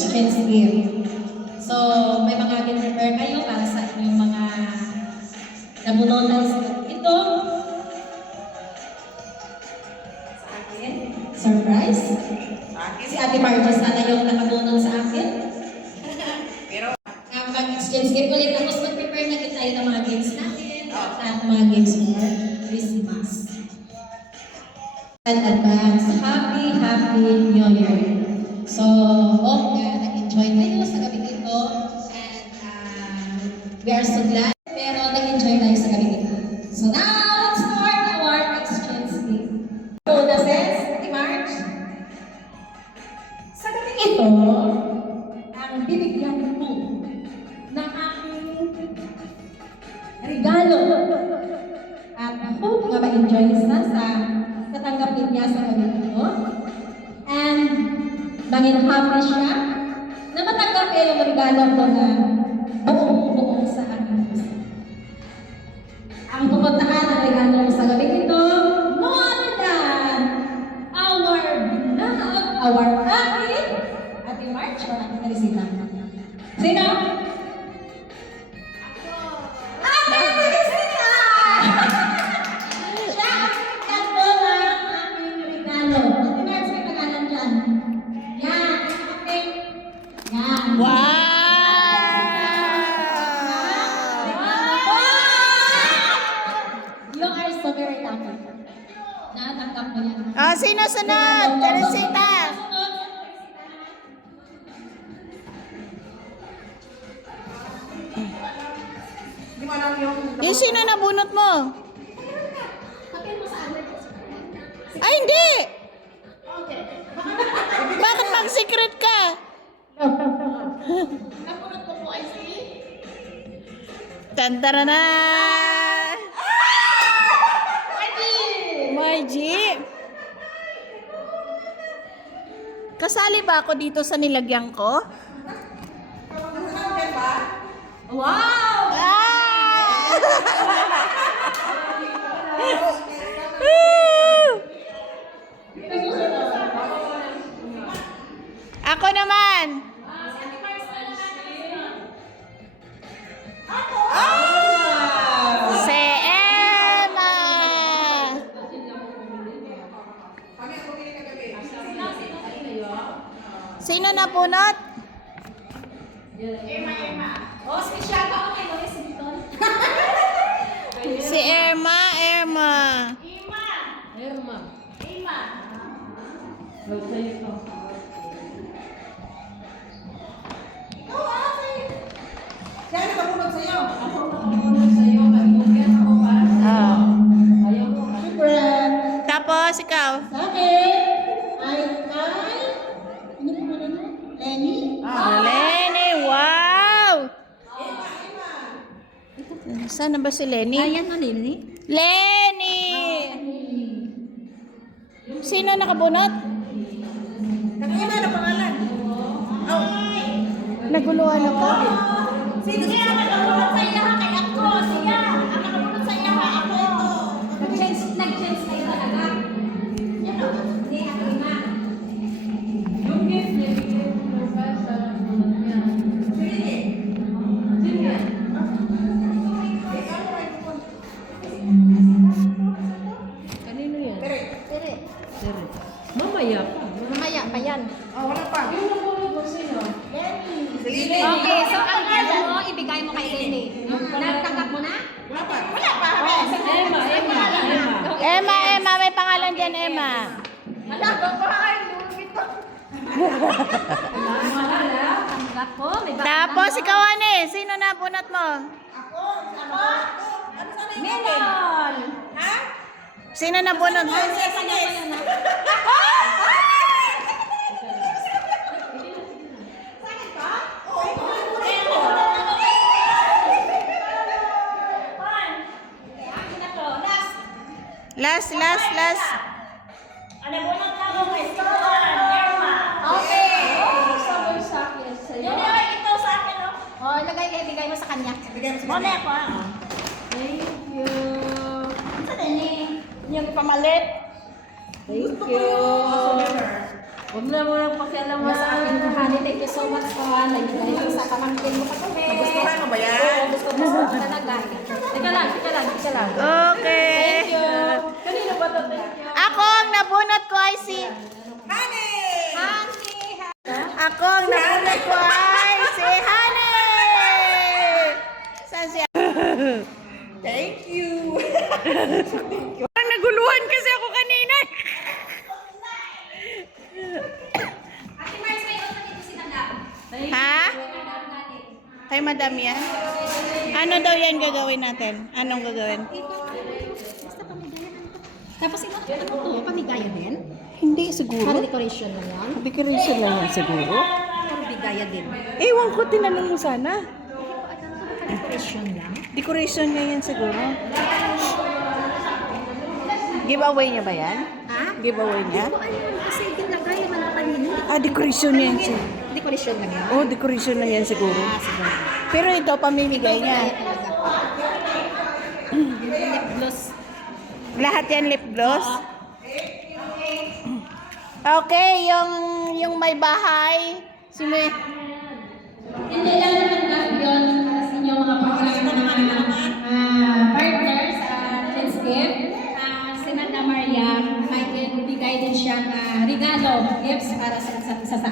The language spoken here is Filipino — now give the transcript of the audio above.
exchange gift. So, may mga gin-prepare kayo para sa inyong mga nabunutan ito. Sa akin. Surprise. Si Ate Marjorie sana yung nakabunod sa akin. Pero, mag-exchange gift ulit. Tapos mag-prepare na kita tayo ng mga games natin. At mga games for Christmas. And advance, happy New Year. So, nag-enjoy tayo sa gabi ito. And we are so glad. Pero nag-enjoy tayo sa gabi ito. So now, let's start our exchange gift. Bonuses, Ate March. Sa gabi ito, ang bibigyan ko ng aking regalo. At I hope nga ma-enjoy sa natanggapin niya sa gabi ito. And maging happy siya na matanggap niya yung regalo ko na buong sa aking puso. Ang pupuntahan ng regalo ko sa gabi ito, no other than our beloved, our Ate March, o Ate Teresita. Sino? Sino sunod? Teresita. Yung sino nabunot mo? Ay, hindi! Bakit mag-secret ka? Nabunot ko po ay si... Tantarana! YG! Kasali ba ako dito sa nilagyan ko? Wow! Ako naman! Si Emma! Sino napunot? Emma. Oh, special pa ako kay Lois Vinton. Si Emma. Emma. Siya nakabunod sa'yo. Ako nakapunod sa'yo. Nagbugan ako para sa'yo. Ayaw ko. Shukran. Tapos, ikaw? Sa akin, ay kay... Ano po na no? Lenny? Lenny, wow! Saan na ba si Lenny? Ayan na, Lenny. Lenny! Sino nakabunot? Kanina na pangalan. Naguluhan ako. Sino siya nakabunod sa iyo? Kay ako, siya. Ang nakabunod sa iyo, ako. Nag-change kayo talaga. Yan o. Hindi, ako ima. Yung gift niya, bigyan ko ng basa ng bunot niya. Sige. Sige. Kanino yan? Tere. Mamaya pa. Mamaya pa yan. Wala pa. Yung nabunot mo sino? Okay, so ang gift mo, ibigay mo kay Lenny. Nagtanggap mo na? Wala pa. Wala pa. Emma. Emma, may pangalan dyan, Emma. Wala pa kayo. Mahal ha? Tanggap ko. May Tapos, ikaw, Ane, sino nabunot mo? Menon! Ha? Sino nabunot mo? Last. Ano bunot na ako kay Stoan, Irma. Okay. Sabay sa akin sa'yo. Yun yung ito sa akin, no? Oh, ibigay mo sa kanya. Ibigay mo sa kanya. Ako, Thank you. Sa Lenny. Yung pamalit. Thank you. Huwag na mo lang pakialam Sa akin, honey, thank you so much po. Nagiging ko sa pamangkin mo kami. Nagustuhan mo ba yan? Oo, gusto talaga. Teka lang. Okay. Thank you. Kanino ba ito? Thank you. Ako, ang nabunot ko ay si... Honey! Ako, ang nabunot ko ay si Honey! Saan siya? Thank you. Parang naguluhan kasi ako kanina. Ha? Kay madam yan? Ano daw yan gagawin natin? Anong gagawin? Basta pamigayan. Tapos ito, ano to? Pamigaya din? Hindi Para siguro. decoration lang yan? Decoration lang yan siguro. Para bigaya din? Ewan ko, tinanong mo sana. Decoration lang? Decoration niya yan siguro. Giveaway niya ba yan? Ha? Giveaway niya? Hindi ko alam kasi ginagay naman na kanina. Ah, decoration niya yan. Decoration lang yan? Oh, decoration na yan siguro. Ah, siguro. Pero ito, pamimigay niya. Bigaya talaga. Lip gloss. Lahat yan lip gloss? Okay, yung may bahay. Si may... Hindi lang naman yun sa inyong mga partners sa Let's Give. Si Manda Maria, may bigay din siyang regalo, gifts para sa isa't isa sa